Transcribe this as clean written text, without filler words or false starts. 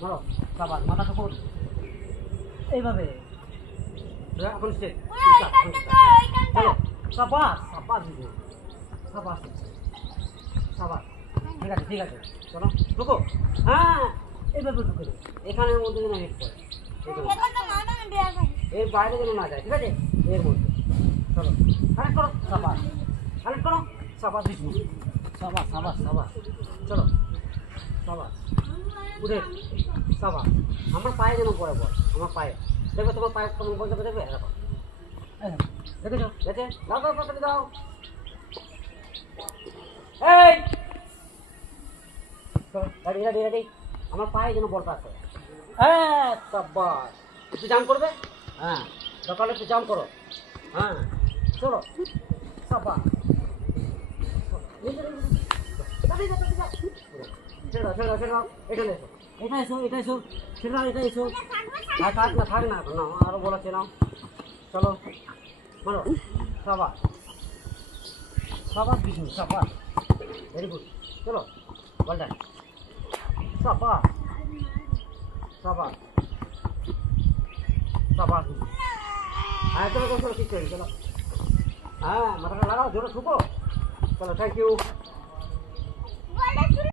মারো সাবাস মাথা ঠোকর এইভাবে এখন স্টেট চলো সাবাস সাবাস সাবাস সাবাস ঠিক আছে চলো ঢুকো হ্যাঁ এইভাবে ঢুকে এখানের মধ্যে যেন হেড করে এর বাইরে যেন না যায় ঠিক আছে এর মধ্যে চলো কানেক্ট করো সাবাস কানেক্ট করো সাবাস বিষ্ণু সাবাস সাবাস সাবাস চলো সাবাস উঠে সাবাস আমার পায়ে যেন পড়ে বল আমার পায়ে দেখবে তোমার পায়ে কেমন বল দেখবে দেখবে এরকম দেখেছো দেখে দাও দাও দাও দাও এই রেডি রেডি রেডি আমার পায়ে যেন বলটা আছে হ্যাঁ সাবাস একটু জাম্প করবে হ্যাঁ সকালে একটু জাম্প করো হ্যাঁ চলো সাবাস ছেড়ো ছেড়ো ছেড়ো এখানে এসো এটা এসো ছেড়ো এটা এসো আর থাক না না আরো বলাচ্ছে নাও চলো বলো সাবাস সাবাস বিষ্ণু সাবাস ভেরি গুড চলো বল ডান সাবাস সাবাস সাবাস হ্যাঁ চলো চলো ঠিক আছে চলো হ্যাঁ মাথাটা লাগাও জোরে ঠুকো চলো থ্যাংক ইউ